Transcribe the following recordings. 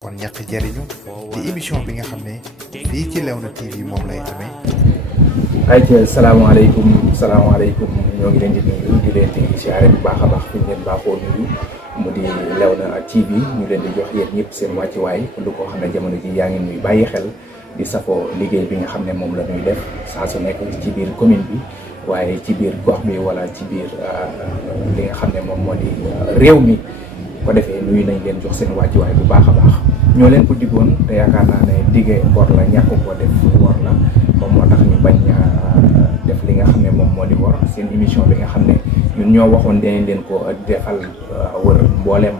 kon ñàkk jariñu di émission bi nga xam ne fii ci Léona TV moom lay amee. ayca salaamaaleykum ñoo ngi leen di nuyu di leen di siyaare bu baax a baax fi ñu leen baaxoo nuyu mu di Léona TV ñu leen di jox yéen ñëpp seen wàccuwaay lu ko xam ne jamono ji yaa ngi nuy bàyyi xel di safoo liggéey bi nga xam ne moom la ñuy def saa su nekk ci biir commune bi waaye ci biir gox bi wala ci biir li nga xam ne moom moo di réew mi. ko defee nuyu nañ leen jox seen wàccuwaay bu baax a baax ñoo leen ko diggoon te yaakaar naa ne diggee bor la ñàkk koo def wor la moom moo tax ñu bañ def li nga xam ne moom moo di wor seen émission bi nga xam ne ñun ñoo waxoon dinañ leen ko defal wër mbooleem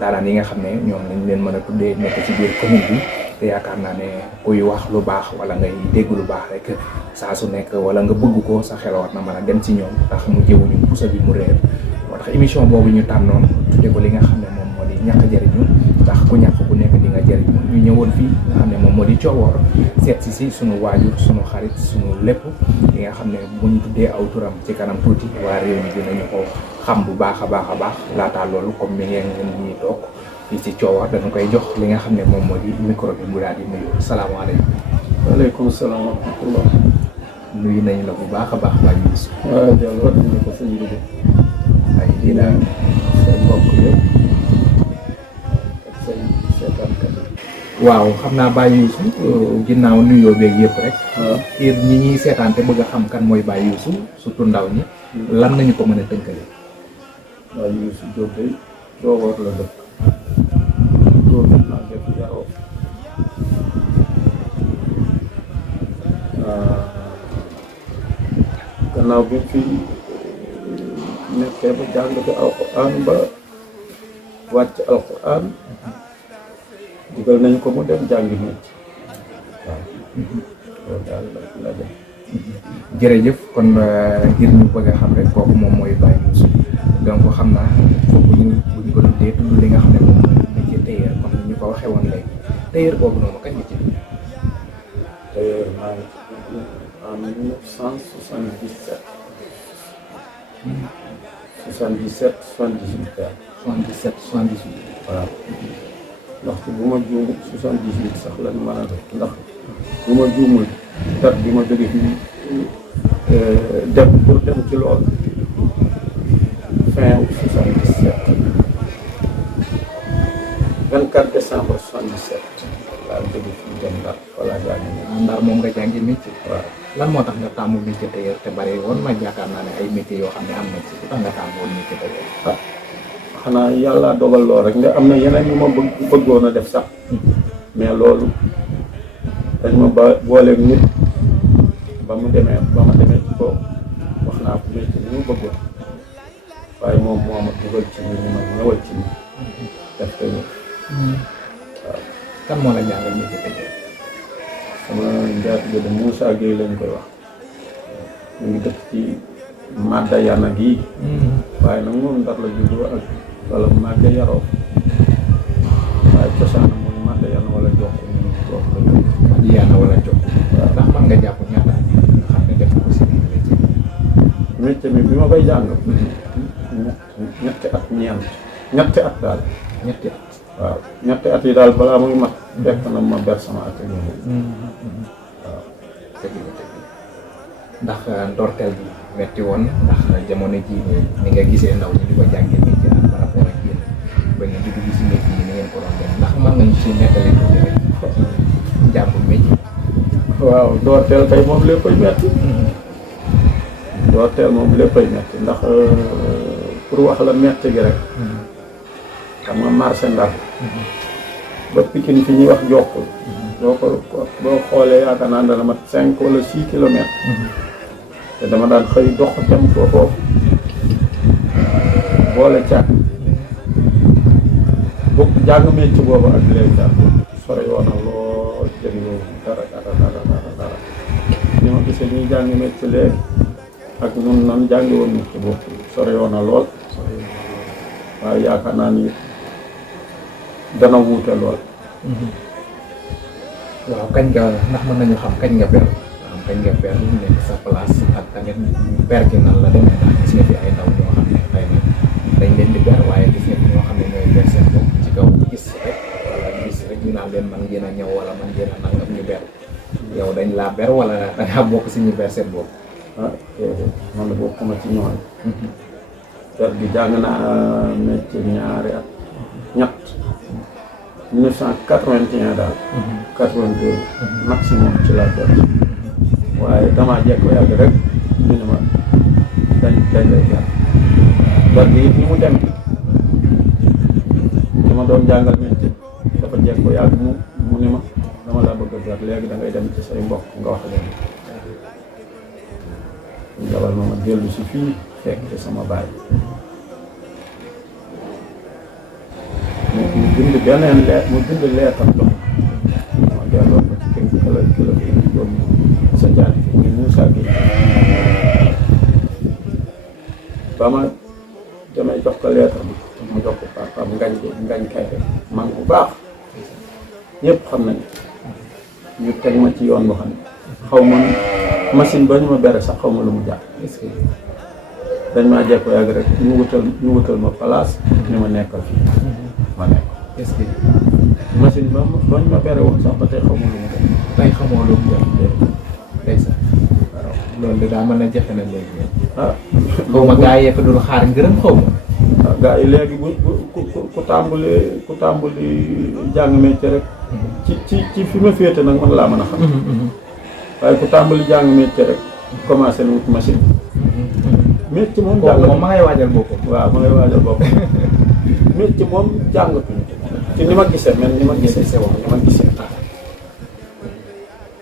daanaan yi nga xam ne ñoom lañ leen mën a tuddee nekk ci biir commune bi te yaakaar naa ne kuy wax lu baax wala ngay dégg lu baax rek saa su nekk wala nga bëgg ko sa xel war na mën a dem ci ñoom ndax mu jëwuñu pusa bi mu réer moo tax émission boobu ñu tànnoon tudde ko li nga xam ne moom moo di ñàkk jariñu ndax ku ñàkk ku nekk di nga jariñu ñu ñëwoon fii nga xam ne moom moo di Coowoor seet si sunu waajur sunu xarit sunu lépp li nga xam ne bu ñu tuddee aw turam ci kanam tuuti waa réew mi dinañu ko xam bu baax a baax laataa loolu comme mi ngeen ñuy toog fii ci Coowoor dañu koy jox li nga xam ne moom moo di micro bi mu daal di nuyu salaamaaleykum. waaleykum salaam wa rahmatullah. nuyu nañ la bu baax a baax waa Youssou. waaw jërëjëf wax dëgg ko sëñ bi ay lii daal seen mbokk yëpp ak seen seetaankat yi. waaw xam naa Baye Youssou ginnaaw nuyoo beeg yëpp rek. waaw ngir ñi ñuy seetaan te bëgg a xam kan mooy Baye Youssou surtout ndaw ñi. lan nañu ko mën a tënkale. waaw Youssou Diop day Coowoor la dëkk. Diop naa def yaroo. gannaaw bi fi nekkee ba jàng fi alquran ba wàcc alquran digal nañ ko mu dem jàngi métier waaw loolu daal la def. jërëjëf kon ngir ñu bëgg a xam rek kooku moom mooy Baye Youssou donc xam naa foofu buñ ko tuddee tudd li nga xam ne moom mooy métier tailleur comme ni ñu ko waxee woon léegi tailleur boobu noonu kañ nga ci dugg. Tailleur maa ngi ci en 1977. 77 78 daal. 77 78. waaw ndaxte bu ma juum 78 sax lañ mën a def ndax bu ma juumul date bi ma jóge fii dem pour dem ci loolu fin 77 24 décembre 77 laa jóge fii dem Ndar voilà yaa ngi nii. Ndar moom nga jàngi métier. waaw lan moo tax nga tàmmu métier tailleur te bari woon ma yaakaar naa ne ay métiers yoo xam ne am na ci lu tax nga tàmmu woon métier tailleur. ah xanaa yàlla dogal lool rek nga am na yeneen yu ma bëggoon a def sax mais loolu dañ ma booleeg nit ba ma demee ci kaw wax naa ko métier ni mu bëggoon waaye moom moo ma dugal ci ni ma ñëwal ci ni def ko ñëw waaw. kan moo la jàngal métier tailleur. sama njaatige de Moussa Gueye lañ koy wax ñu ngi dëkk ci Madda Yana gii waaye nag moom Ndar la juddoo ak wala Madda yaroo waaye cosaanam mooy Madda Yana wala Jokk ñu wax la ñu Madda Yana wala Jokk. waaw ndax man nga jàpp ñaata nga xam ne def ko si biir métier mi bi ma koy jàng ñetti at daal ñetti at. waaw ñetti at yi daal balaa muy mat fekk na ma ber sama atelier waaw. ndax ndorteel bi metti woon ndax jamono ji ni nga gisee ndaw ñi di ko jàngee métier ak par rapport ak yéen ba ngeen di dugg si métier yi ni ngeen ko doon def ndax mën nañu si nettali tuuti rek jàpp métier. waaw ndorteel kay moom léppay metti ndorteel moom léppay metti ndax pour wax la metti gi rek xam nga marché Ndar ba Pikine fi ñuy wax Jokkul boo xoolee yaakaar naa dana mat 5 wala 6 kilomètres te dama daan xëy dox dem foofu boole caag bokk jàng métier boobu ak léegi daal sore yoon na lool jëriñoo dara ni ma gisee ñuy jàng métier léegi ak ñun nan jàngi woon métier boobu sore yoon na lool waaye yaakaar naa ni dana wuute lool. waaw kañ nga ndax mën nañu xam kañ nga ber nekk sa place ak tamit ber gi nan la demee ndax gis nga fi ay ndaw ñoo xam ne xëy na dañ leen di ber waaye gis nga ñoo xam ne ñooy ber seen bopp ci kaw gis rek wala gis rek ñu naan leen man ngeen a ñëw wala man ngeen a nangam ñu ber yow dañ laa ber wala da ngaa bokk si ñu ber seen bopp. ah man la bokkuma ci ñooñu. ber bi jàng naa métier ñaari at ñett 1981 daal. 82 maximum ci la ber waaye damaa jekk yàgg rek ñu ne ma dañ lay ber bi it ni mu dem li ma doon jàngal métier dafa jekk yàgg mu ne ma dama laa bëgg a ber léegi da ngay dem ci say mbokk nga wax leen ñu dabal ma dellu si fii fekk ci sama baay mu bind beneen mu bind leetar jox ma delloo ko ci kër kala bi doon sa jaani fi muy Moussa Gueye ba ma damay jox ko leetar bi ma jox ko papaam ngañ kay man bu baax ñëpp xam nañ ñu teg ma ci yoon boo xam ne xaw ma machine ba ñu ma bere sax xaw ma lu mu jaar est-ce que dañ maa jekko yàgg rek ñu wutal ma place ni ma nekkal fii ma nekk est-ce que machine ba ñu ma bere woon sax ba tey xaw ma lu mu def tey xamoo lu mu def day sax waaw loolu de daa mën a jafe na léegi xaw ma gaa yee fa dul xaar ngërëm xaw ma waaw gaa yi léegi ku tàmbali jàng métier rek ci fi ma féete nag man laa mën a xam waaye ku tàmbali jàng métier rek commencé na wut machine métier moom jàng moom ma ngay waajal boppam waaw ma ngay waajal boppam métier moom jàngatuñu ci ni ma gisee man ni ma gisee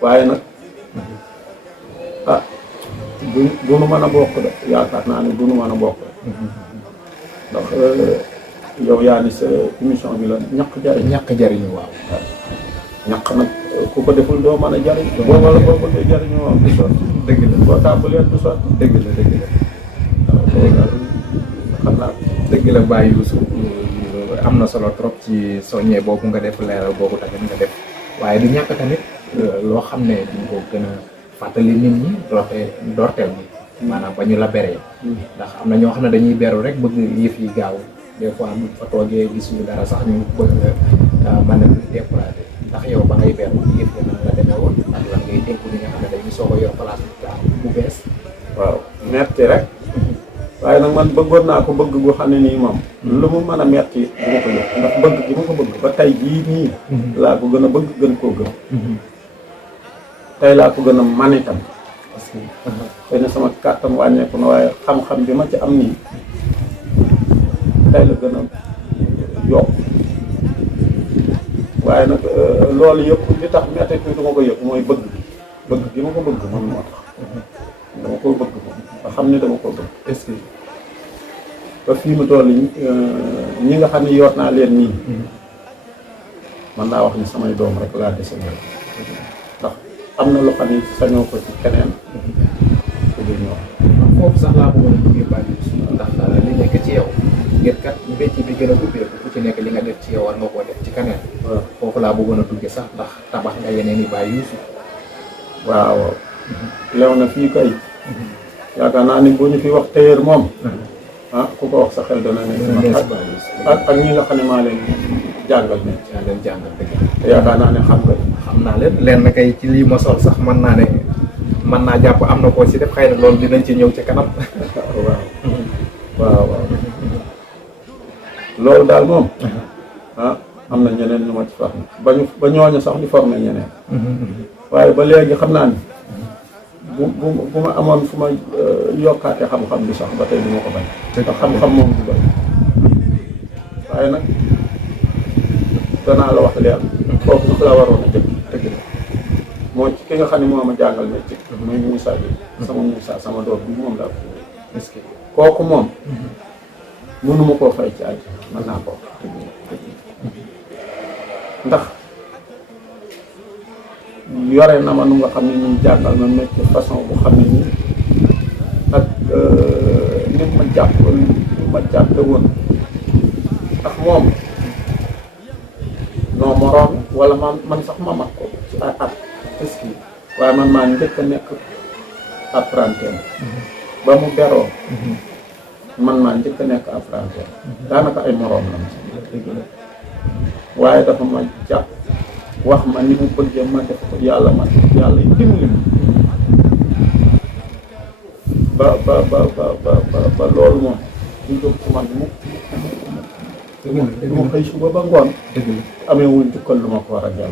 waaye nag bu nu mën a bokk de yaakaar naa ne bu nu mën a bokk ndax yow yaa ni sa émission bi la ñàkk jariñu waaw ñàkk nag ku ko deful doo mën a jariñ boo wala boo bëggee jariñu waaw du sotti dëgg la boo tàmbalee du sotti dëgg la waaw loolu daal xam naa dëgg la Baye Youssou am na solo trop ci soññee boobu nga def leeral boobu tamit nga def waaye du ñàkk tamit loo xam ne duñ ko gën a fàttali nit ñi doorteel bi maanaam ba ñu la beree ndax am na ñoo xam ne dañuy beru rek bëgg yëf yi gaaw des fois bu fa toogee gisuñu dara sax ñu bëgg mën a découragé ndax yow ba ngay beru yëf yi nan la demee woon ak lan ngay dénku ñi nga xam ne dañuy soog a yor place bu bees waaw metti rek waaye nag man bëggoon naa ko bëgg gu xam ne nii moom lu mu mën a metti du ma ko yëg ndax bëgg gi ma ko bëgg ba tey jii nii laa ko gën a bëgg gën koo gëm tey laa ko gën a man itam parce que xëy na sama kàttan wàññeeku na waaye xam-xam bi ma ci am nii tey la gën a yokk waaye nag loolu yëpp li tax metti bi du ma ko yëg mooy bëgg gi ma ko bëgg man moo tax dama ko bëgg moom nga xam ne dama ko bëgg est-ce que ba fii mu toll ñi nga xam ne yor naa leen nii man naa wax ni samay doom rek laa dese ndax am na loo xam ne sañoo ko ci keneen ku dul ñoom foofu sax laa bëggoon a duggee Baye Youssou ndax li nekk ci yow ngir kat métier bi gën a ubbeeku ku ci nekk li nga def ci yow war nga koo def ci keneen foofu laa bëggoon a duggee sax ndax tabax nga yeneen i Baye Youssou waaw lew na fii kay yaakaar naa ni bu ñu fi wax téyeer moom ku ko wax sa xel dana ne ak ñi nga xam ne maa leen jàngal ne te yaakaar naa ne xam naa leen leen kay ci lii ma sol sax mën naa ne mën naa jàpp am na koo si def xëy na loolu dinañ ci ñëw ci kanam waaw loolu daal moom am na ñeneen ñu ma ci formé ba ñooñu sax di formé ñeneen waaye ba léegi xam naa ni bu ma amoon fu ma yokkaate xam-xam bi sax ba tey du ma ko bañ te xam-xam moom du bañ waaye nag danaa la wax leer foofu sax la waroon a jëkk dëgg la mooy ci ki nga xam ne moo ma jàngal métier muy Moussa bi sama doom bi moom laa ko est-ce que kooku moom mënuma koo fay ci àjj mën naa ko ndax yore na ma nu nga xam ne ñuy jàngal ma métier façon bu xam ne nii ak ni ma jàppe woon ndax moom non moroom wala man sax ma mag ko ci ay at est-ce que waaye man maa njëkk a nekk apprenti ba mu beroo man maa njëkk a nekk apprenti daanaka ay moroom la waaye dafa ma jàpp wax ma ni mu bëggee ma def ko yàlla dimbali ma ba loolu moom ñu jóg ci man mu ma xëy suba ba ngoon amee wuñ jukkal lu ma ko war a jàll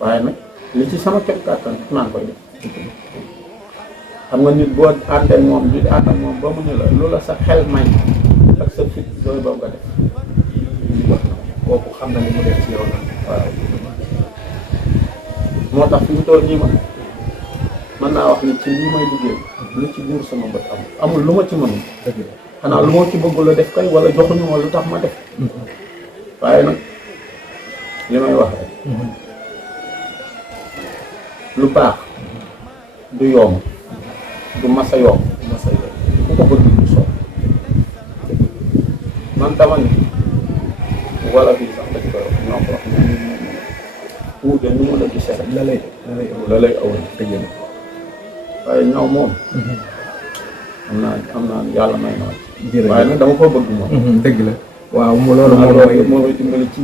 waaye nag li ci sama kem kàttan maa ngi koy def xam nga nit boo ànd ak moom di ànd ak moom ba mu ne la loola sa xel may ak sa fit doy ba nga def kooku xam na li mu def ci yow la waaw moo tax fi mu toll nii mën naa wax ni ci lii may liggéey lu ci buur sama bët amul lu ma ci mën xanaa lu ma ci bëggul a def kay wala joxuñu ma lu tax ma def waaye nag li may wax rek lu baax du yomb du masa yomb ku ko bëgg du soob man dama ni wala bii sax dañ koy wax ñoo ko wax wuute ni mu la gisee rek la lay aw dëgg la waaye ñaw moom am naa yàlla may na waaye nag dama ko bëgg moom dëgg la waaw mu loolu moo may dimbali ci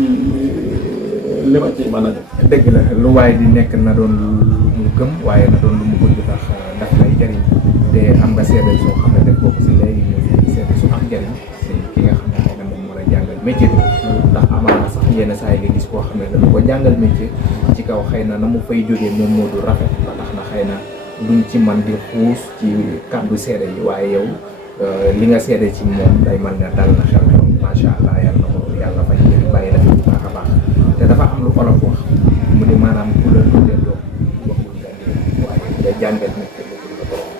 li ma ci mën a def dëgg la lu waaye di nekk na doon lu mu gëm waaye na doon lu mu bëgg ndax lay jëriñ te am nga seede soo xam ne def boobu si léegi muy seede su am njëriñ si ki nga xam ne xëy na moom moo la jàngal métier bi ndax amaana sax yenn saa yi nga gis koo xam ne dana ko jàngal métier ci kaw xëy na mu fay jógee moom moo du rafet ba tax na xëy na duñ ci man di xuus ci kàddu seede yi waaye yow li nga seede ci moom day mën nga dal na xel donc macha allah yàlla fay jëriñ bàyyi la fi bu baax a baax te dafa am lu olof wax mu ne maanaam ku la tuddee doom waxul nga nii waaye nga jàngal métier waxul nga borom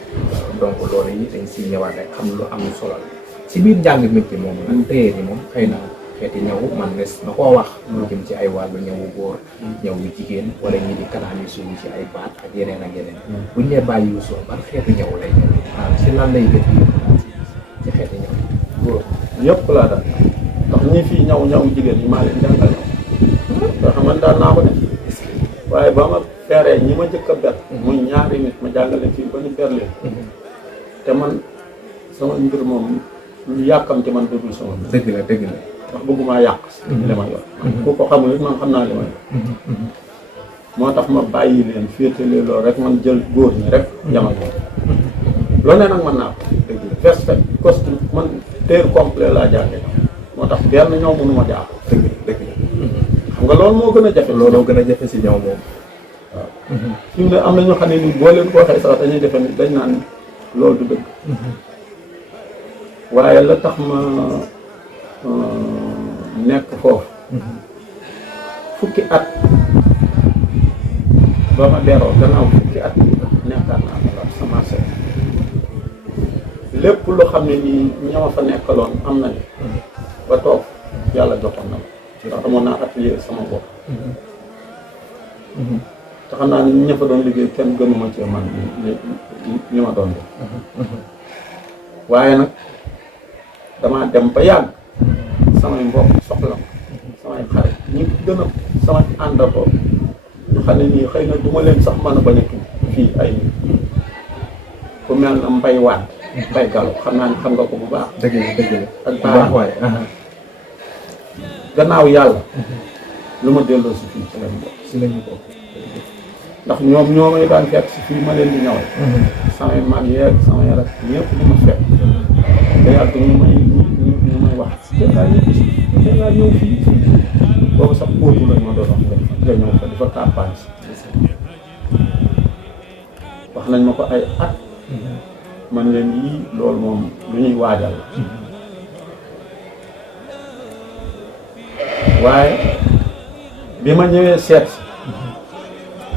donc loolu yi dañ si ñëwaat rek xam lu am solo la si biir jàng métier moom nag téye ni moom xëy na xeeti ñëw man nes na koo wax lu jëm ci ay wàllu ñëwu góor ñëw yu jigéen wala ñi di kanaan yu suñu ci ay baat ak yeneen ak yeneen buñ ne bàyyi yu soo ban xeetu ñëw lay ñëw maanaam si lan lay gën ci xeeti ñëw góor yëpp laa dal ndax ñi fii ñëw jigéen ñi maa leen jàngal ñëw nga xam man daal naa ko def waaye ba ma feree ñi ma njëkk a ber muy ñaari nit ma jàngale fii ba ñu ber leen te man sama mbir moom lu yàkkamti man dudul sama mbir dëgg la ndax bëgguma yàq li ma yor ku ko xamul it man xam naa li ma yor moo tax ma bàyyi leen féetale loolu rek man jël góor ñi rek jamal loolu ne nag mën naa ko dëgg la veste costume man teer complet laa jànge moo tax benn ñëw mënuma jaax dëgg la xam nga loolu moo gën a jafe looloo gën a jafe si ñëw moom waaw fi mu ne am na ñoo xam ne ni boo leen ko waxee sax dañuy defe ni dañ naan loolu du dëgg waaye la tax ma nekk foofu fukki at ba ma deroo gannaaw fukki at nekkaat naa ko la sama set lépp lu xam ne nii ñama fa nekkaloon am na ni ba toog yàlla joxoon na ma ndax amoon naa atelier sama bopp te xam naa ni ña fa doon liggéey kenn gënuma ci man li ma doon def waaye nag damaa dem ba yàgg samay mbokk soxla samay xarit ñi gën a samay àndandoo ñu xam ne nii xëy na du ma leen sax mën a bañ a tudd fii ay nit ku mel na Mbay Waat Mbay Galo xam naa ni xam nga ko bu baax dëgg la ak baax waaye gannaaw yàlla lu ma delloo si fii ci lañu bokk ndax ñoom ñoo may daan fekk si fii ma leen di ñëwal samay mag yeeg samay rak ñëpp di ma fekk da yàgg ñu may wax te ngaa ñëw fii boobu sax póotu lañ ma doon wax nga ñëw fa di fa campagne si wax nañ ma ko ay at man leen yii loolu moom lu ñuy waajal la waaye bi ma ñëwee seet si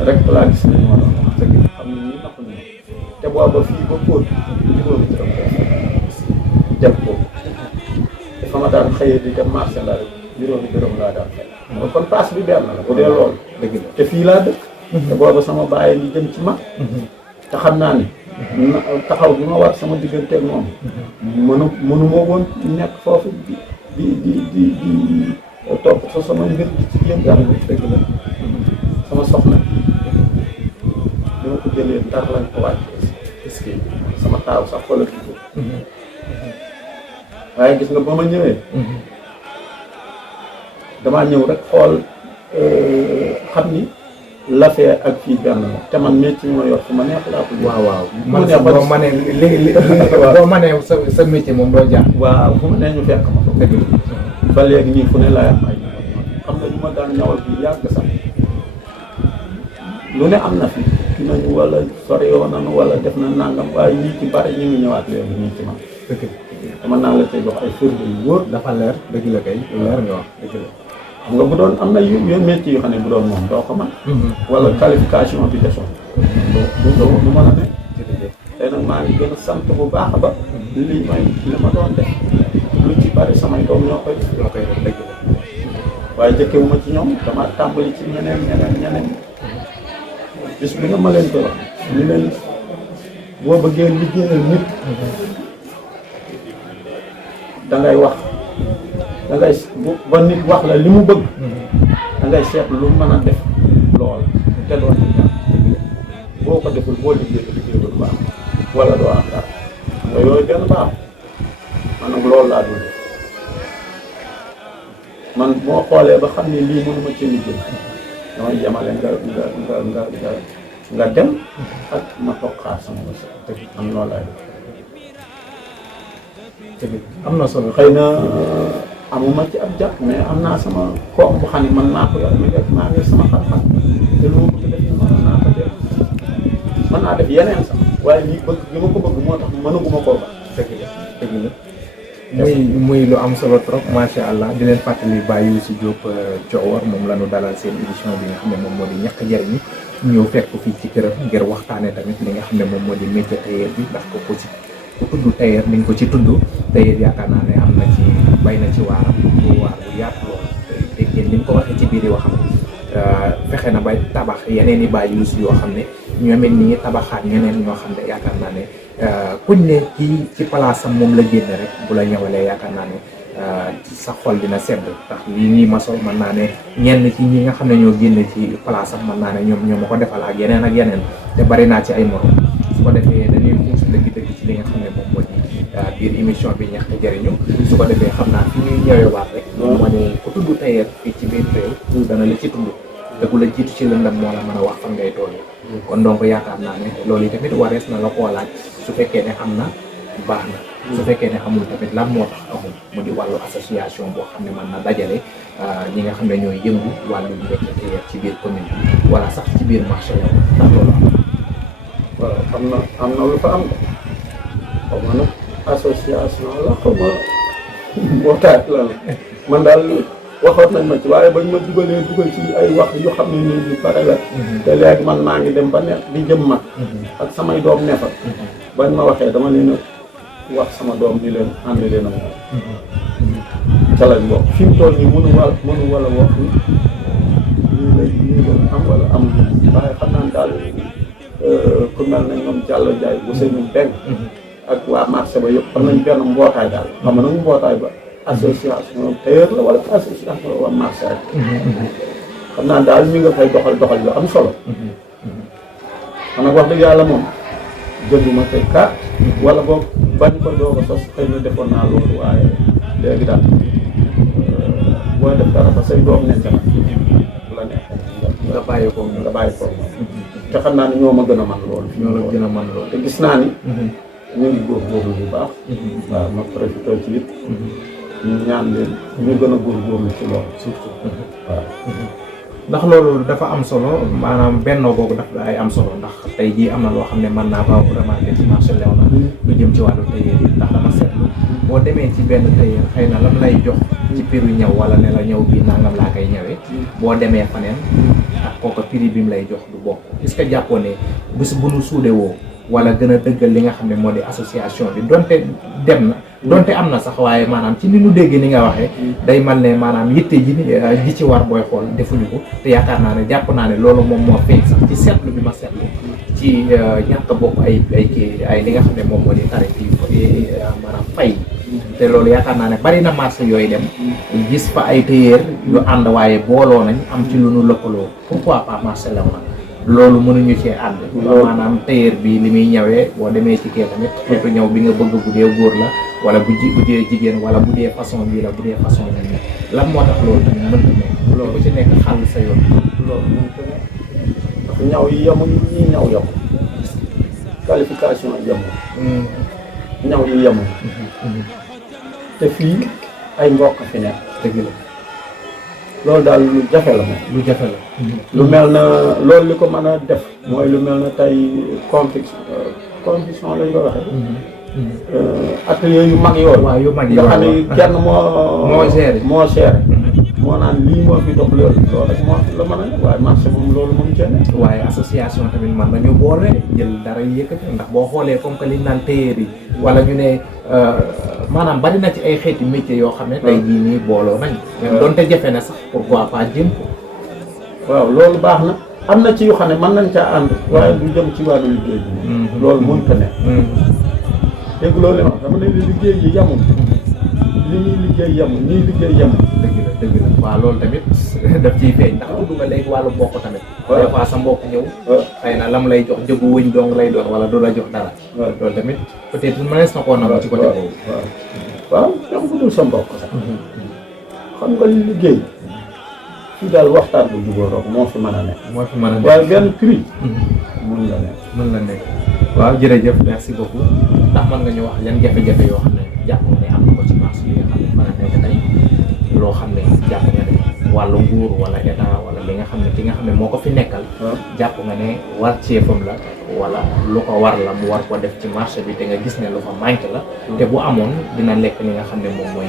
rek laa gis ne ma doon wax dëgg xam ne ñii naxuñu te booba fii ba póot juróomi dërëm jël ko dafa ma daan xëyee di dem marché la rek juróomi dërëm laa daan fay kon paas bi benn la bu dee loolu dëgg la te fii laa dëkk te booba sama bàyyi li jëm ci mag te xam naa ni taxaw bi ma war sama digganteeg moom mënu moo woon nekk foofu di topp sa sama mbir ci yéen daal dëgg la sama soxna bi ma ko jëlee Ndar lañ ko wàccee est-ce que sama taaw sax fa la dugg waaye gis nga ba ma ñëwee damaa ñëw rek xool xam ni la fee ak fii benn la te man métier ma yor fu ma neex laa ko. waaw man boo mënee li boo mënee sa métier moom doo jaar. waaw fu ma nee ñu fekk ma ko. dëgg la ba léegi nii fu ne laay am ay xam nga ñu ma daan ñawal bi yàgg sax lu ne am na fi nañu wala sori woon nañu wala def na nangam waaye ñii ci bari ñu ngi ñëwaat léegi ñii ci man. dëgg la dama naa la cay jox ay firnde yu wóor. dafa leer dëgg la kay lu leer nga wax dëgg la. xam nga bu doon am na yu métier yoo xam ne bu doon moom doo ko mën. wala qualification bi desoon. du mën a ne. tey nag maa ngi gën a sant bu baax ba. li ma doon def lu ci bari samay doom ñoo koy def dëgg la. waaye jëkkewuma ci ñoom dama tàmbali ci ñeneen bis bi nga ma leen ko wax ni leen boo bëggee liggéeyal nit dangay wax dangay ba nit wax la li mu bëgg dangay seet lu mën a def lool te doon ci dara boo ko deful boo liggéey lu baax wala doo am dara nga yooyu benn baax man nag loolu laa dul man moo xoolee ba xam ne lii mënuma ci liggéey damay yemale nga dem ak ma toog xaar sama bës te am loolu laay def am na solo xëy na amuma ci ab jàpp mais am naa sama koom bu xam ne mën naa ko yor mais def maa ngi sama xam-xam te lu ma bëgg def mën naa ko def mën naa def yeneen sax waaye lii bëgg li ma ko bëgg moo tax mënaguma koo ba dëgg la muy lu am solo trop macha allah di leen fàttali Baye Youssou Diop Thiowor moom la ñu dalal seen émission bi nga xam ne moom moo di ñàkk jariñu ñëw fekk fii ci këram ngir waxtaanee tamit li nga xam ne moom moo di métier tailleur bi ndax ko ci ku tudd tailleur ni nga ko ci tudd tailleur yaakaar naa ne am na ci bay na ci waaram bu waar bu yaatu lool dégg ngeen ni mu ko waxee ci biir waxam fexe na ba tabax yeneen i Baye Youssou yoo xam ne ñoom it nii tabaxaat ñeneen ñoo xam ne yaakaar naa ne kuñ ne kii ci palaasam moom la génne rek bu la ñëwalee yaakaar naa ne sa xol dina sedd ndax lii nii ma sol mën naa ne ñenn ci ñi nga xam ne ñoo génne ci palaasam mën naa ne ñoom ñoo ma ko defal ak yeneen te bari naa ci ay morom su ko defee dañuy xuus dëgg-dëgg ci li nga xam ne moom moo di biir émission bi ñàkk jariñu su ko defee xam naa fi ñuy ñëwee waat rek moo ne ku tudd tailleur fii ci biir réew dana la ci tudd te ku la jiitu ci lëndam moo la mën a wax fan ngay toll kon donc yaakaar naa ne loolu yi tamit warees na la koo laaj su fekkee ne am na baax na su fekkee ne amul tamit lan moo tax amul mu di wàllu association boo xam ne mën na dajale ñi nga xam ne ñooy yëngu wàllu métier tailleur ci biir commune bi wala sax ci biir marché yow ndax loolu am waaw am na lu fa am xaw ma nag association la xaw ma mbootaay la man daal waxoon nañ ma ci waaye bañ ma dugal ci ay wax yu xam ne nii yu bare la te léegi man maa ngi dem ba ne di jëm mag ak samay doom ne fa bañ ma waxee dama leen a wax sama doom ni leen ànd leen ak moom ca lañ bokk fi mu toll nii mënu wala wax ni lii doon am wala am waaye xam naa daal ku mel na ñoom Diallo Ndiaye bu sëñ Beng ak waa marché ba yëpp xam nañ benn mbootaay daal xam nga nag mbootaay ba association tailleur la wala association waa marché rek xam naa daal ñu nga fay doxal yu am solo xam nag wax dëgg yàlla moom jënduma te ka wala boog bañ ko doog a sos xëy na defoon naa loolu waaye léegi daal booy def dara ba say doom nekk na la nekk nga bàyyi ko te xam naa ni ñoo ma gën a man loolu ñoo la gën a man loolu te gis naa ni ñu ngi góorgóorlu bu baax waaw ma profité ci it ñu ñaan leen ñu gën a góorgóorlu ci loolu surtout waaw ndax loolu dafa am solo maanaam bennoo boobu daf ay am solo ndax tey jii am na loo xam ne mën naa ba remarqué ci marché Léona lu jëm ci wàllu tailleur yi ndax dama seetlu boo demee ci benn tailleur xëy na lam lay jox ci prix ñëw wala ne la ñëw bii nangam laa koy ñëwee boo demee faneen ak kooku prix bi mu lay jox du bokk est-ce que jàppoo ne bés bu nu suude woo wala gën a dëggal li nga xam ne moo di association bi donte dem na donte am na sax waaye maanaam ci ni nu dégg ni nga waxee day mal ne maanaam yitte ji ci war booy xool defuñu ko te yaakaar naa ne jàpp naa ne loolu moom moo feeñ sax ci seetlu bi ma seetlu ci ñàkk bokk ay li nga xam ne moom moo di tarif yi maanaam fay te loolu yaakaar naa ne bari na marché yooyu dem gis fa ay tailleur yu ànd waaye booloo nañ am ci lu nu lëkkaloo pourquoi pas marché Léona loolu mënuñu cee ànd maanaam tailleur bi li muy ñëwee boo demee ci kee tamit xeetu ñëw bi nga bëgg bu dee góor la wala bu dee jigéen wala bu dee façon bii la bu dee façon bii la lan moo tax loolu tamit mënta nekk. loolu bu ci nekk xàll sa yoon. loolu mënta nekk ndax ñaw yi yemuñu ñii ñaw yemul qualification yi yemul. ñaw yi yemul. te fii ay mbokk fi nekk. dëgg la. loolu daal lu jafe la moom. lu jafe la. lu mel na loolu li ko mën a def. mooy lu mel na tey compétition lañ ko waxee. atelier yu mag yooyu. waaw yu mag yi nga xam ne kenn moo géré. moo naan lii moo fi dox loolu rek moo la mën a waaye marché moom loolu moom cee ne. waaye association tamit man nañu boole jël dara yëkkati ndax boo xoolee comme que liñ naan tailleur yi wala ñu ne maanaam bari na ci ay xeeti métier yoo xam ne tey jii nii booloo nañ. même donte jafe na sax pourquoi pas jéem ko. waaw loolu baax na am na ci yoo xam ne mën nañ caa ànd waaye du jëm ci wàllu liggéey bi. loolu mënut a ne. dégg loolu ma dama ne liggéey yi yamul. li ñuy liggéey yamul ñuy liggéey yamul. dëgg la waaw loolu tamit daf ciy feeñ ndax tudd nga léegi wàllu mbokk tamit. des fois sa mbokk ñëw. xëy na lam lay jox jëgu wëñ dong lay doon wala du la jox dara. loolu tamit peut-être mënees na koo nangu ci côté boobu. waaw ñoom bu dul sa mbokk sax. xam nga liggéey. fii daal waxtaan bu jubóo rek moo fi mën a nekk. moo fi mën a nekk waaye benn prix. mën la nekk. mën la nekk waaw jërëjëf merci beaucoup ndax mën nga ñu wax yan jafe-jafe yoo xam ne jàpp nga ne am na ko ci marché bi nga xam ne mën a nekk tey loo xam ne jàpp nga ne wàllu nguur wala état wala li nga xam ne ki nga xam ne moo ko fi nekkal. jàpp nga ne war ceefam la wala lu ko war la mu war ko def ci marché bi te nga gis ne lu fa manqué la. te bu amoon dina lekk li nga xam ne moom mooy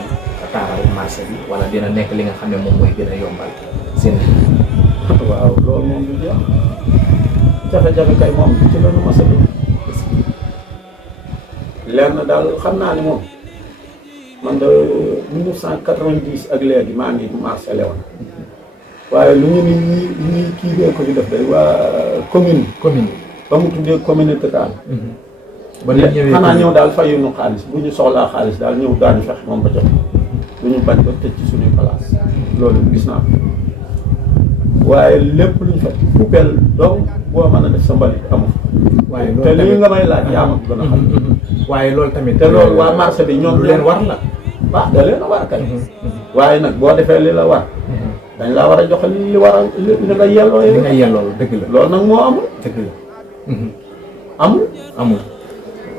taaral marché bi wala dina nekk li nga xam ne moom mooy gën a yombal seen waaw loolu moom du jeex jafe-jafe kay moom ci la nu mos a dégg leer na daal xam naa ni moom man de 1990 ak léegi maa ngi marché Léona waaye lu ñu ni kii bee ko ci def day waa commune ba mu tuddee communauté daal ba ñëwee xanaa ñëw daal fayu ñu xaalis bu ñu soxlaa xaalis daal ñëw daañu fex moom ba jot lu ñu bañ ba tëj ci suñuy place loolu gis naa ko waaye lépp lu ñu fa poubelle donc boo mën a def sa mbalit amu waaye te lii nga may laaj yaa ma ko gën a xam waaye loolu tamit te loolu waa marché bi ñoom lu leen war la waaw da leen a war kay waaye nag boo defee li la war dañ laa war a joxe li war a li nga yelloo li nga yelloo dëgg la loolu nag moo amul dëgg la amul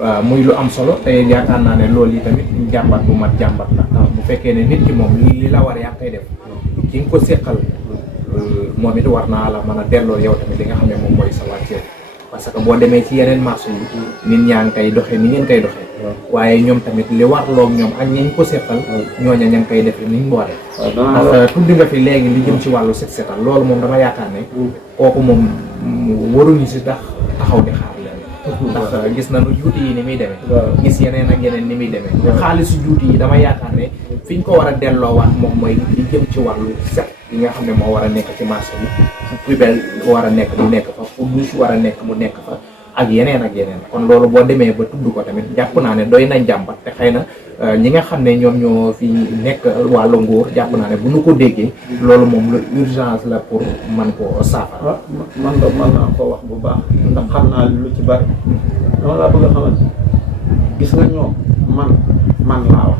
waaw muy lu am solo te yaakaar naa ne loolu yi tamit jàmbat bu mat jàmbat la ndax bu fekkee ne nit ki moom li la war yaa koy def ki nga ko séqal moom it war naa la mën a delloo yow tamit li nga xam ne moom mooy sa wàccee parce que boo demee ci yeneen marché yi nit ñaa ngi koy doxee ni ngeen koy doxee waaye ñoom tamit li warloog ñoom ak ñi ñu ko séqal ñooña ña ngi koy defee ni ñu ko waree ndax tudd nga fi léegi li jëm ci wàllu set setal loolu moom dama yaakaar ne kooku moom waruñu si taxaw di xaar leen ndax gis nañu juuti yi ni muy demee gis yeneen ak yeneen ni muy demee xaalisu juuti yi dama yaakaar ne fi ñu ko war a delloowaat moom mooy li jëm ci wàllu set yi nga xam ne moo war a nekk ci marché bi poubelle war a nekk mu nekk fa pour douche war a nekk mu nekk fa ak yeneen kon loolu boo demee ba tudd ko tamit jàpp naa ne doy na jàmbat te xëy na ñi nga xam ne ñoom ñoo fi nekk wàllu nguur jàpp naa ne bu ñu ko déggee loolu moom lu urgence la pour man ko saafara. man de mën naa ko wax bu baax ndax xam naa lu ci bari dama laa bëgg a xamal gis nga ñoom man laa wax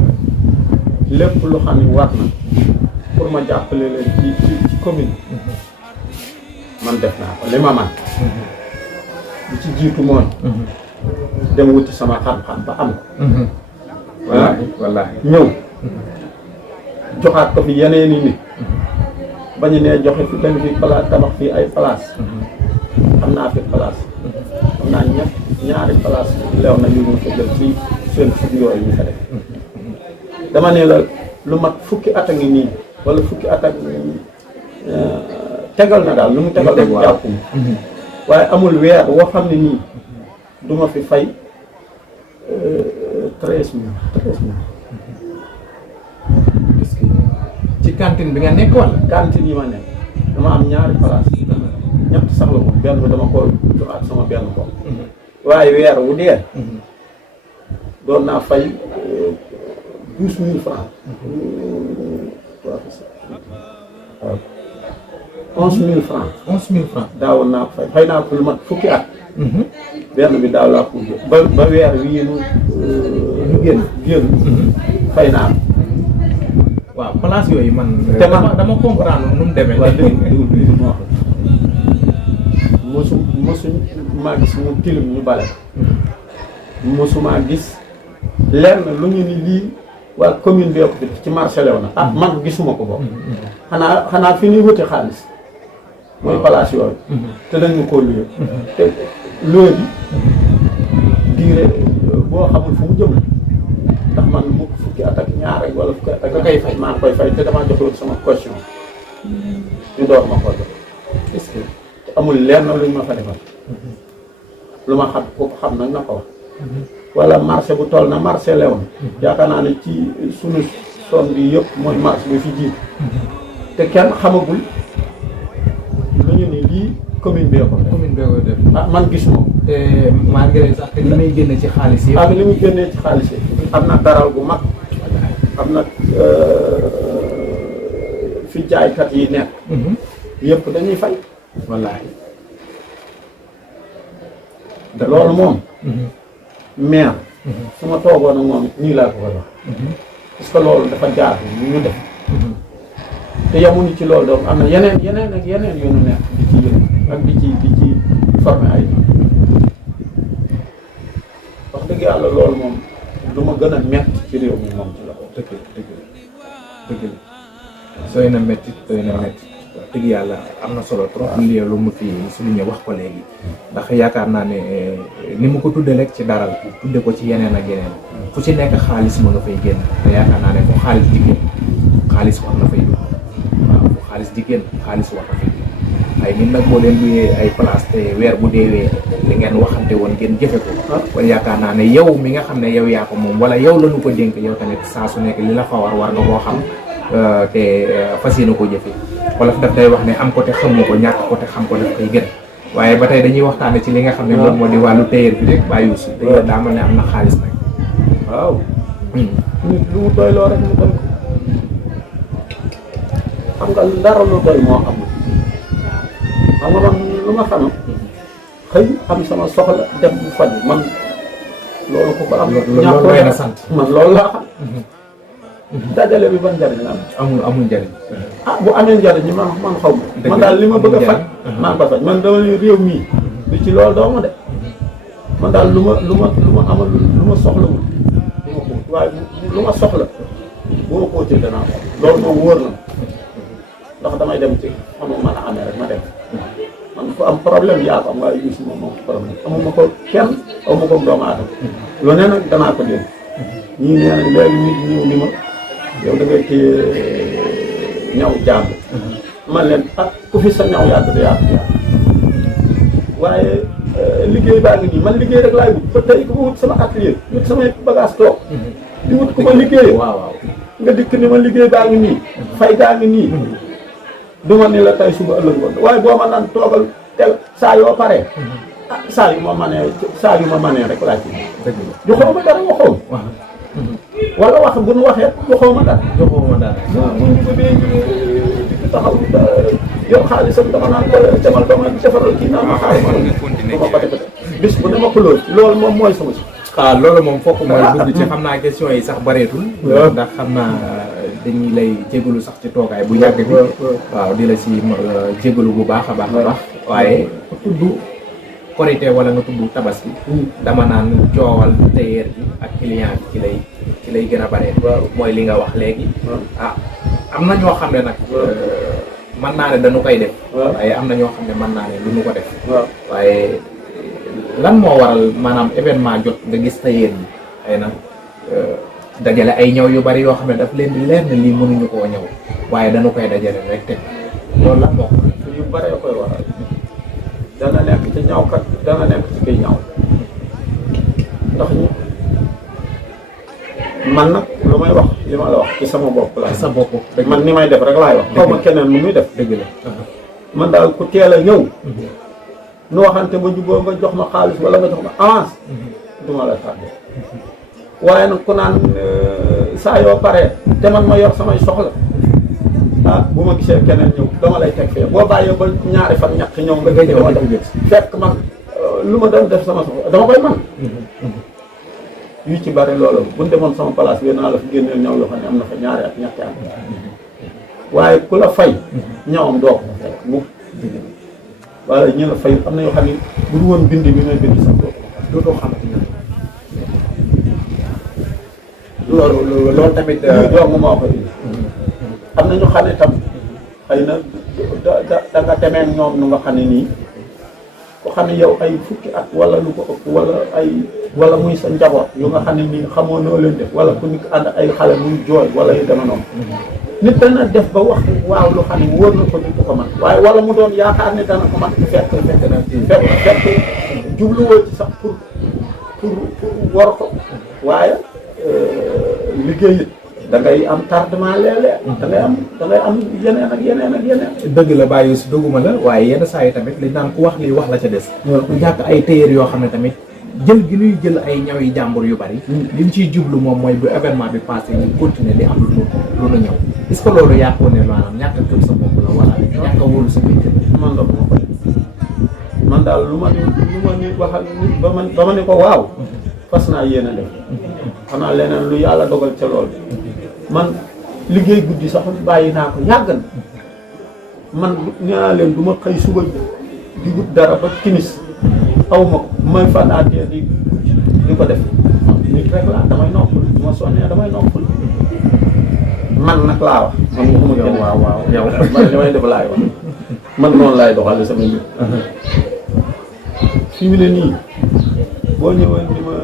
lépp lu xam ne war na pour ma jàppale leen ci commune man def naa ko li ma man li ci jiitu mooy dem wuti sama xam-xam ba am ko wallaahi ñëw joxaat ko fi yeneeni nit bañu nee joxe fi benn fi place tabax fii ay place am naa fi place am naa ñaari place leew na ñu fa jël ci seen fukki yooyu ñu fa def dama ne la lu mat fukki at a ngi nii wala fukki at ak tegal na daal lu mu tegal rek jàppum waaye amul weer woo xam ne nii du ma fi fay 13 000 ci cantine bi nga nekk wala cantine yi ma nekk dama am ñaari place ñett sax la ko benn bi dama ko joxaat sama benn bopp waaye weer wu dee doon naa fay 12 000 francs 11 000 francs 11 000 francs daawoon naa ko fay naa ko lu mat fukki at benn bi daaw laa ko ba weer wii nu génn fay naa ko waaw place yooyu man te man dama comprendre nu mu demee waaw dégg nga mosu maa gis mu tilim ñu bale mosumaa gis leer na lu ñu ni lii waa commune bi ko fi ci marché Léona man gisuma ko boobu xanaa fi ñuy wuti xaalis mooy place yooyu te dañu koo luye te luye bi diire boo xamul fu mu jëm ndax man bu fukki at ak ñaar rek wala fukki at ak koy fay maa koy fay te damaa joxloon sama caution ñu door ma ko jox est-ce que te amul leer na luñ ma fa defal lu ma xam ko xam nag na ko wax wala marché bu toll na marché Léona yaakaar naa ne ci sunu zone bi yëpp mooy marché bi fi jiitu te kenn xamagul lu ñu ni lii commune bee ko def man gisuma ko te malgré sax li may génne ci xaalis yi ak li muy génnee ci xaalis yi am na daral bu mag am na fi jaaykat yi nekk yëpp dañuy fay wallaahi loolu moom maire su ma toogoon ak moom nii laa ko koy wax parce que loolu dafa jaar ñu def te yamuñu ci loolu donc am na yeneen ak yeneen yu ñu nekk di ci yëngu ak di ci former ay wax dëgg yàlla loolu moom lu ma gën a metti ci réew mi moom ci la ko dëgg la sooy na métti dëgg yàlla am na solo trop lii lu mu fi souligné wax ko léegi ndax yaakaar naa ne ni mu ko tudde rek ci daral tudde ko ci yeneen ak yeneen fu ci nekk xaalis ma nga fay génn te yaakaar naa ne fu xaalis di génn xaalis war na fay dugg waaw fu xaalis di génn xaalis war na fay dugg ay nit nag boo leen luyee ay place te weer bu deewee li ngeen waxante woon ngeen jëfe ko kon yaakaar naa ne yow mi nga xam ne yow yaa ko moom wala yow la ñu ko dénk yow tamit saa su nekk li la fa war nga koo xam te fas yéene ko jëfe wala daf day wax ne am ko te xamu ko ñàkk ko te xam ko daf koy gën waaye ba tey dañuy waxtaane ci li nga xam ne moom moo di wàllu tailleur bi rek bàyyi si dañu daa mel ne am na xaalis nag waaw nit lu mu doy loo rek mu doy ko xam nga dara lu doy moo amul xam nga man lu ma xam xëy am sama soxla dem bu faj man loolu ko am loolu doy na sant man loolu laa xam dajale bi ban njariñ la am amul njariñ bu amee njariñ ñi man xaw ma man daal li ma bëgg a faj maa ko faj man dama ne réew mii du ci loolu doo ma de man daal lu ma amal lu ma soxlawul du ma ko waaye lu ma soxla bu ma ko ci danaa ko loolu moom wóor na ndax damay dem ci xamul mën a amee rek ma dem man ko am problème yaa ko am waaye gis moom problème amuma ko kenn amuma ko doomu aadama lu ne nag danaa ko dégg ñii nee nañ léegi nit ñëw ni ma yow da ngay téye ñaw jàmb man leen ku fi sa ñaw yàgg da yàgg waaye liggéey baa ngi nii man liggéey rek laay wut ba tey ku ma wut sama atelier wut samay bagage toog di wut ku ma liggéeyee waaw nga dikk ni ma liggéey baa ngi nii fay gaa ngi nii du ma ni la tey suba ëllëg woon waaye boo ma naan toogal tel saa yoo paree saa yu ma manee rek laa ci joxoo ma dara waxoo wala wax bu nu waxee joxoo ma dara bu ñu ko dee taxaw yor xaalisam dama naan ko demal ba ma defaral kii naan ma xaalis ma ko defee bis bu ne ma ko loolu moom mooy sama si loolu moom fokk mooy dugg ci xam naa question yi sax bareetul ndax xam naa dañuy lay jégalu sax ci toogaay bu yàgg bi waaw di la si jégalu bu baax a baax waaye ku tudd korité wala nga tudd tabaski dama naan coowal tailleur bi ak client bi ci lay gën a bare mooy li nga wax léegi am na ñoo xam ne nag mën naa ne dañu koy def waaye am na ñoo xam ne mën naa ne lu ñu ko def waaye lan moo waral maanaam événement jot nga gis tailleur bi xëy na dajale ay ñëw yu bari yoo xam ne daf leen di leer na lii mënuñu koo ñëw waaye dañu koy dajale rek teg loolu lan moo ko yu baree koy waral dana nekk ci ñawkat dana nekk ci kiy ñaw ndax man nag lu may wax li ma la wax ci sama bopp la sa bopp man ni may def rek laay wax xaw ma keneen nu muy def dëgg la man daal ku teel a ñëw nu waxante ba juboo nga jox ma xaalis wala nga jox ma avance du ma la tàgge waaye nag ku naan saa yoo paree te man ma yor samay soxla ah bu ma gisee keneen ñëw dama lay teg fee boo bàyyee ba ñaari fan ñett ñëw nga gëj a def fekk man lu ma doon def sama soxla dama koy man yu ci bari loolu bu ñu demoon sama place bi naa la fi génneel ñaw yoo xam ne am na fa ñaari at ñetti at waaye ku la fay ñawam doo ko fekk mu wala ñu la fay am na yoo xam ne bu dul woon bind bi may bind sax dootoo xamante ne loolu tamit dong moo koy am na ñu xam ne tam xëy na da nga demee ñoom nu nga xam ne nii ko xam ne yow ay fukki at wala lu ko ëpp wala muy sa njaboot yu nga xam ne nii xamoo noo leen def wala ku nit ànd ay xale muy jooy wala yu deme noonu nit dana def ba wax waaw lu xam ne wóor na ko nit ko man waaye wala mu doon yaakaar ne dana ko man fekk jubluwoo ci sax pour war ko waaye liggéey da ngay am tardement léeg-léeg da ngay am yeneen ak yeneen dëgg la bàyyi si dëgguma la waaye yenn saa yi tamit liñ naan ku wax lii wax la ca des ñoo ku ñàkk ay tailleur yoo xam ne tamit jël gi ñuy jël ay ñaw yi jàmbur yu bari liñ ciy jublu moom mooy bu événement bi passé ñu continuer di am lu nu ñëw est-ce que loolu yàqoo ne maanaam ñàkk a gëm sa bopp la wala ñàkk a wóolu sa biir man la ma ko man daal lu ma ni waxal nit ba ma ne ko waaw fas naa yéen a def xanaa leneen lu yàlla dogal ca lool man liggéey guddi sax bàyyi naa ko yàgg na man nee naa leen du ma xëy suba di wut dara ba timis aw ma ko may fanaatee di ko def nit rek laa damay noppal du ma sonnee damay noppal man nag laa wax man waxuma kenn waaw yow man damay def laay wax man noonu laay doxale sama mbir fi mu ne nii boo ñëwoon di ma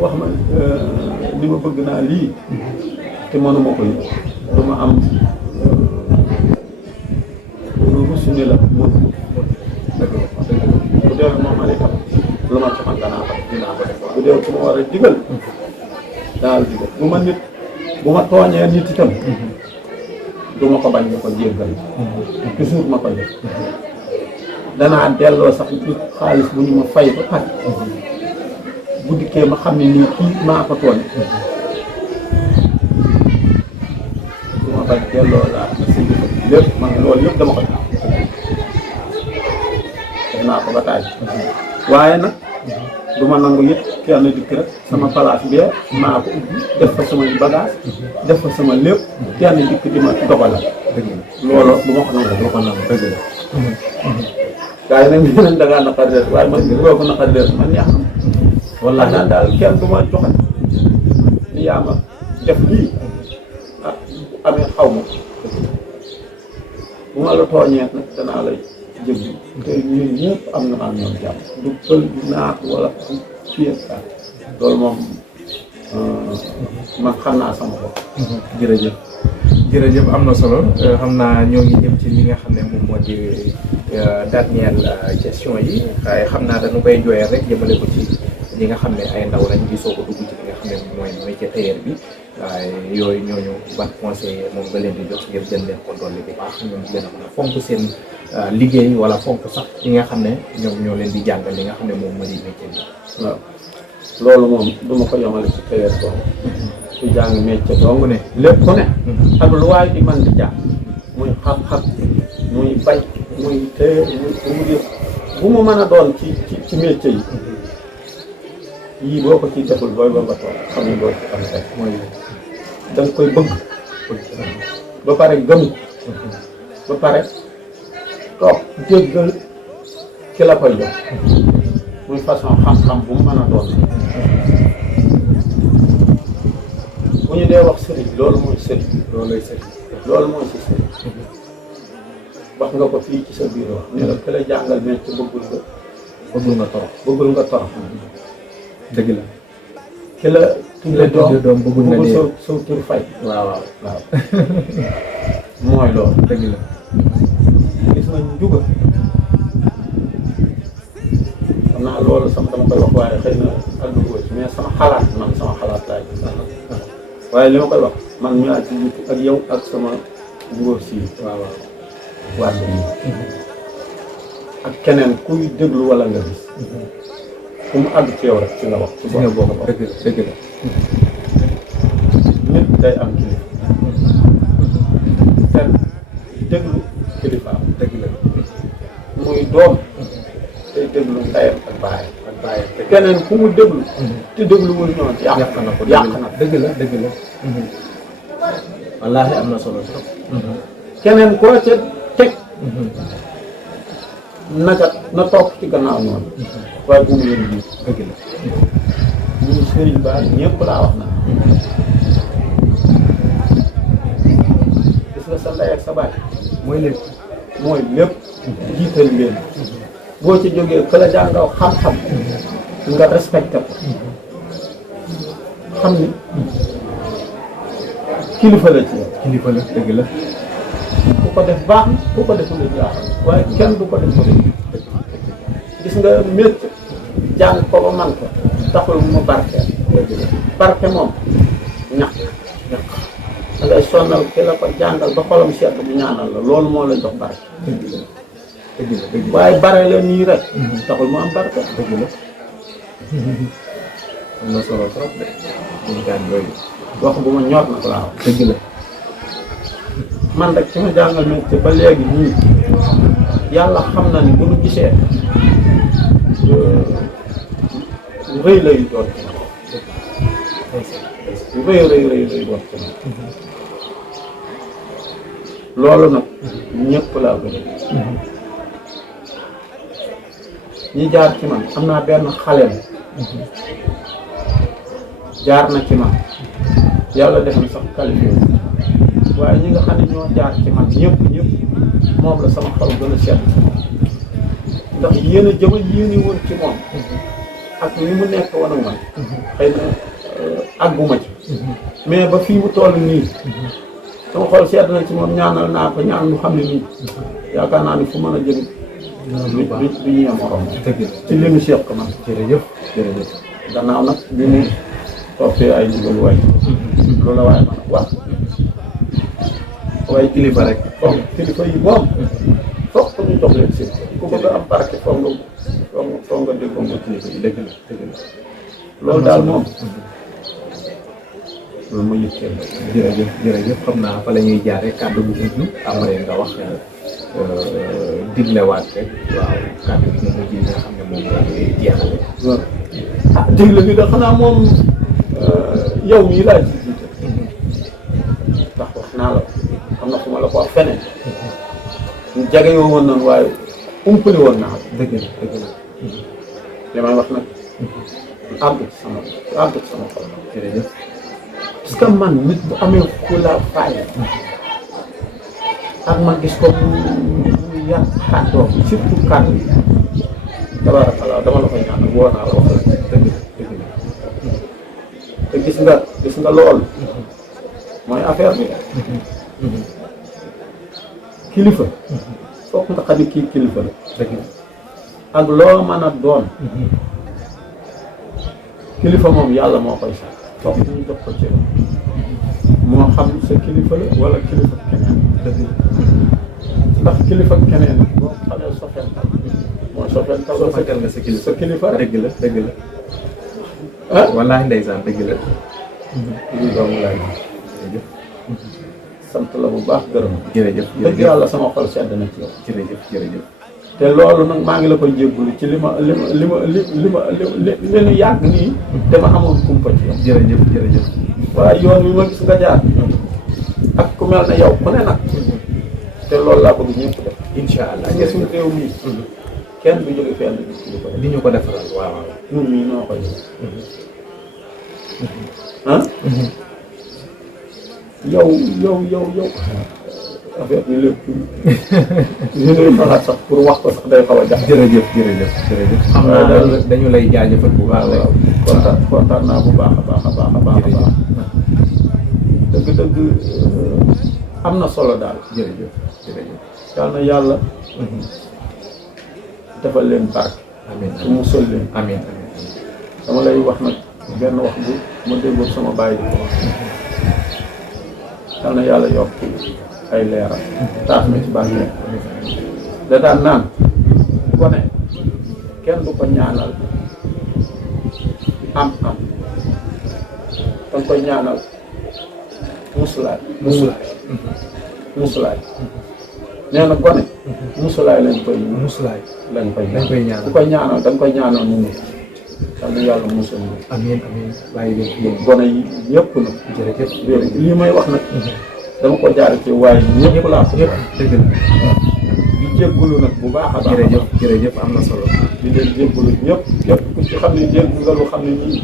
wax ma ni ma bëgg naa lii te mënuma ko yëg du ma am lu rusu ni la mën bu dee moom ma itam lu ma ci man danaa ko def bu dee ku ma war a digal daal digal bu ma tooñee nit itam du ma ko bañ ma ko jéggal toujours ma koy def danaa delloo sax nit xaalis bu ñu ma fay ba pare bu dikkee ma xam ne nii kii maa ko tooñ du ma bañ delloo laa si lépp man loolu yëpp dama ko def naa ko ba taaj waaye nag du ma nangu it kenn dikk rek sama place bi maa ko ubbi def fa samay bagage def fa sama lépp kenn dikk di ma dogalal loolu du ma ko nangu dëgg la gaa yi nag ñu ne da ngaa naqari reer waaye man boo ko naqari reer man neex na wala naan daal kenn du ma joxe ni yaa ma def lii ah bu amee xaw ma bu ma la tooñee nag danaa lay jëggi te ñun ñëpp am na maa ñoom jàmm du pël du naat wala fii ak loolu moom man xam naa sama bopp. jërëjëf am na solo xam naa ñoo ngi jëm ci li nga xam ne moom moo di dernière question yi waaye xam naa dañu koy jooyal rek jëmale ko ci ñi nga xam ne ay ndaw lañ di soog a dugg ci li nga xam ne mooy métier tailleur bi waaye yooyu ñooñu ban conseil moom nga leen di jox ngir gën leen ko dolli bu baax ñoom gën a mën a fonk seen liggéey wala fonk sax ñi nga xam ne ñoom ñoo leen di jàngal li nga xam ne moom moo di métier bi. waaw loolu moom du ma ko yomale ci tailleur boobu. su jàng métier dong ne lépp ku ne. ak lu waay di man di jàng muy xam-xam muy bay muy tailleur muy bu mu mën a doon ci métier yi. yii boo ko ciy deful booy ba nga toog xam ne doo ci am rek mooy da nga koy bëgg ba pare gëm ba pare toog déggal ki la koy jox muy façon xam-xam bu mu mën a doon bu ñu dee wax sëriñ loolu mooy sëriñ loolu mooy si sëriñ wax nga ko fii ci sa biir wax ne la ki la jàngal métier bëggul nga torox dëgg la ki la tudde doom bëggul nga dee soo tur fay waaw mooy loolu dëgg la gis nañ juga xam naa loolu sama dama koy wax waaye xëy na ak dugg ci mais sama xalaat laay waaye li ma koy wax man mi ak ak yow ak sama ngóor si waaw ak keneen kuy déglu wala nga gis fu mu àgg ci yow rek ci nga wax ci nga bokk dëgg la nit day am kilifa te fenn déglu kilifaam dëgg la muy doom tey déglu ndeyam ak baayam keneen ku mu déglu te dégluwul ñoom yàq na ko dëgg la wallaahi am na solo trop keneen koo ca teg na topp ci gannaaw noonu waaye bu mu leen jiit dëgg la ñu sëriñ ba ñëpp laa wax na gis nga sa ndey ak sa baay mooy lépp jiital leen boo ci jógee ka la jàngaw xam-xam nga respecté ko xam ni kilifa la ci yow dëgg la ku ko def baax na ku ko deful la jaaxal waaye kenn du ko def ko def gis nga métier jàng ko ba man ko taxul mu barkeel barke moom ñax da ngay sonnal ki la ko jàngal ba xolam sedd bu ñaanal la loolu moo lay jox barke waaye bare la nii rek taxul mu am barke dëgg la am na solo trop de dénkaan yooyu wax bu ma ñor na ko laa wax dëgg la man rek ci ma jàngal métier ba léegi nii yàlla xam na ni bu nu gisee rëy lay doon ci man rëy doon ci man loolu nag ñëpp laa gën ñi jaar ci man am naa benn xaleem jaar na ci man yàlla def na sax qualifié waaye ñi nga xam ne ñoo jaar ci man ñëpp moom la sama xol gën a sedd ndax yéen a jëma yéeni woon ci moom ak li mu nekk wan ak man xëy na àgguma ci mais ba fii mu toll nii sama xol sedd na ci moom ñaanal naa ko ñaan mu xam ne nii yaakaar naa ni fu mën a jëm du ñu morom ci li mu seq man jërëjëf gannaaw nag bi mu toppee ay ndigal waay loolu la waaye man wax waaye kilifa rek foog kilifa yi moom foog ko ñu jox leen seen ku bëgg a am barke foog nga déggoo nga kilifa yi dëgg la loolu daal moom loolu ma yitteel jërëjëf xam naa fa la ñuy jaaree kàddu bu mujj après nga wax diglewaat rek waaw kàddu gi nga mujj nga xam ne moom la jeexale digle bi da xanaa moom yow mii laa ci jiite ndax wax naa la xam na fu ma la ko wax feneen ñu jage yoo woon noonu waaye umpali woon naa dëgg la li may wax nag àgg ci sama xol jërëjëf parce que man nit bu amee fulla fayda ak ma gis ko mu yar kàddoo surtout kàddu yi tabarakallah dama la koy ñaan woo naa la wax la dëgg te gis nga loolu mooy affaire bi kilifa foog nga xam ne kii kilifa la ak loo mën a doon kilifa moom yàlla moo koy sax foog ñu jox ko ci moo xam sa kilifa la wala kilifa keneen ndax kilifa keneen boo xamee sofental mooy sofental nga sa kilifa rek dëgg la ah wallaahi ndeysaan dëgg la lii doomu laay sant la bu baax gërëm jërëjëf dëgg yàlla sama xol sedd na ci yow jërëjëf te loolu nag maa ngi la koy jéggulu ci li ma nu yàgg nii dama amoon kumpa ci yow jërëjëf waaye yoon wi ma gis nga jaar ak ku mel ne yow ku ne nag te loolu laa bëgg ñëpp def incha allah nga suñu réew mii kenn du jóge fenn di ñu ko defaral waaw ñun mii noo koy ah yow affaire bi lépp ñu ngi xalaat sax pour wax ko sax day xaw a jax jërëjëf xam naa dañu lay jaajëfal bu baax waaw kontaan naa bu baax a baax dëgg am na solo daal jërëjëf yal na yàlla defal leen barke amiin su musal leen amiin dama lay wax nag benn wax bu ma déggoon sama bàyyi di ko wax yal na yàlla yokk ay leeral taas na ci barke da daan naan gone kenn du ko ñaanal am danga koy ñaanal musulaay musulaay nee na gone musulaay lañ koy musulaay lañ koy ñaan ku koy ñaanal da nga koy ñaanal mu ngi xam ne yàlla musul ñu amiin amiin bàyyi leen yéen gone yi yëpp nag jërëjëf lii may wax nag dama ko jaar ci waaye ñëpp laa ko ñëpp dëgg la di jéggulu nag bu baax a baax jërëjëf am na solo di leen jéggulu ñëpp képp ku ci xam ne dégg nga lu xam ne nii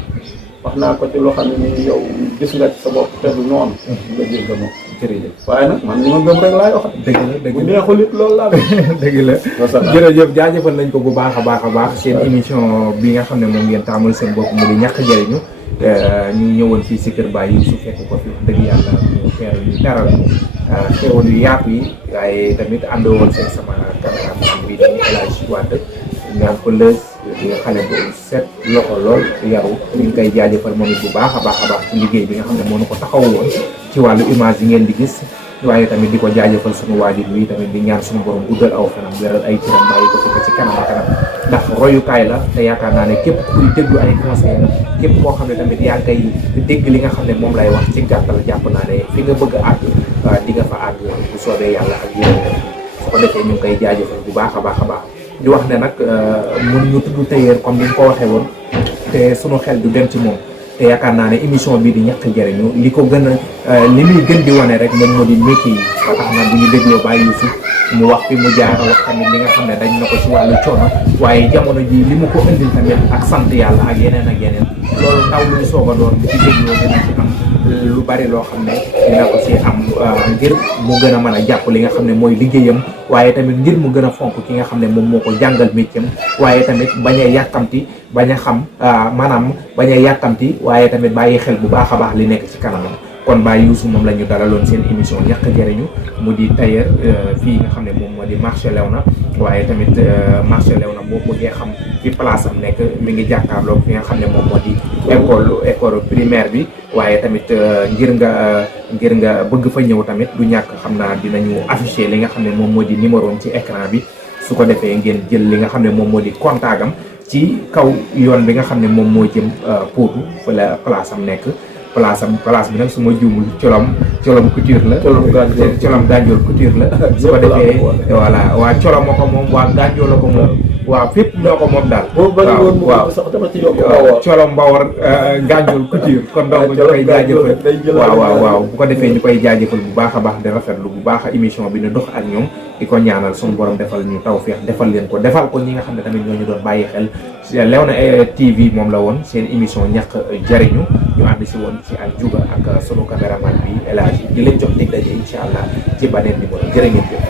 wax naa ko ci loo xam ne nii yow gis nga ci sa bopp te du noonu nga jégg ma jërëjëf waaye nag man li ma gëm rek laay wax dëgg la bu neexul it loolu laa dëgg la jërëjëf jaajëfal nañ ko bu baax a baax seen émission bi nga xam ne moom ngeen taamul seen bopp mu di ñàkk jëriñu ñu ñëwoon fii si kër Baye Youssou fekk ko fi wax dëgg yàlla ñu xeer ñu teral ñu xewoon yu yaatu yi waaye tamit ànd woon seen sama caméraman bi dañu El Hadj Wade ñaan ko lës di nga xale bu set loxo lool yaru ñu ngi koy jaajëfal moom it bu baax a baax ci liggéey bi nga xam ne moo ñu ko taxaw woon ci wàllu image yi ngeen di gis waaye tamit di ko jaajëfal suñu waajur wi tamit di ñaan suñu borom guddal aw fanam wéral ay cëram bàyyi ko fi ba ci kanam ak kanam ndax royukaay la te yaakaar naa ne képp kuy déglu ay conseil képp koo xam ne tamit yaa ngi koy dégg li nga xam ne moom lay wax ci gàttal jàpp naa ne fi nga bëgg a àgg di nga fa àgg bu soobee yàlla ak yéen su ko defee ñu ngi koy jaajëfal bu baax a baax di wax ne nag mun ñu tudd tailleur comme ni nga ko waxee woon te sunu xel du dem ci moom te yaakaar naa ne émission bii di ñàkk jëriñu li ko gën a li muy gën di wane rek moom moo di métier yi ba tax na bu ñu dégloo Baye Youssou mu wax fi mu jaar wax tamit li nga xam ne dañ na ko ci wàllu coono waaye jamono ji li mu ko indil tamit ak sant yàlla ak yeneen loolu ndaw lu ñu soog a doon ci dégloo dina ci am lu bari loo xam ne dina ko ci am ngir mu gën a mën a jàpp li nga xam ne mooy liggéeyam waaye tamit ngir mu gën a fonk ki nga xam ne moom moo ko jàngal métier waaye tamit bañ a yàkkamti bañ a xam maanaam bañ a yàkkamti waaye tamit bàyyi xel bu baax a baax li nekk ci kanamam kon Baye Youssou moom la ñu dalaloon seen émission ñàkk jëriñu mu di tailleur fii nga xam ne moom moo di marché Léona waaye tamit marché Léona boo bëggee xam fi place am nekk mi ngi jàkkaarloo fi nga xam ne moom moo di école primaire bi waaye tamit ngir nga bëgg fa ñëw tamit du ñàkk xam naa dinañu afficher li nga xam ne moom moo di numéro ci écran bi su ko defee ngeen jël li nga xam ne moom moo di contact am ci kaw yoon bi nga xam ne moom moo jëm Potou fa la place am nekk place bi nag su ma juumul colom couture la colom Gandiol couture la su ko defee voilà waa colom ko moom waa Gandiol la ko moom waaw fépp ñoo ko moom daal waaw colom Mbawar Gandiol couture kon donc ñu koy jaajëfal waaw bu ko defee ñu koy jaajëfal bu baax a baax di rafetlu bu baax a émission bi ñu dox ak ñoom di ko ñaanal suñu borom defal ñu tawfeex defal leen ko defal ko ñi nga xam ne tamit ñoo ñu doon bàyyi xel Léona TV moom la woon seen émission ñàkk jëriñu ñu ànd si woon ci ak Juga ak sunu caméraman bi El Hadj di leen jox dig daje incha allah ci beneen numéro jërë ngeen jëf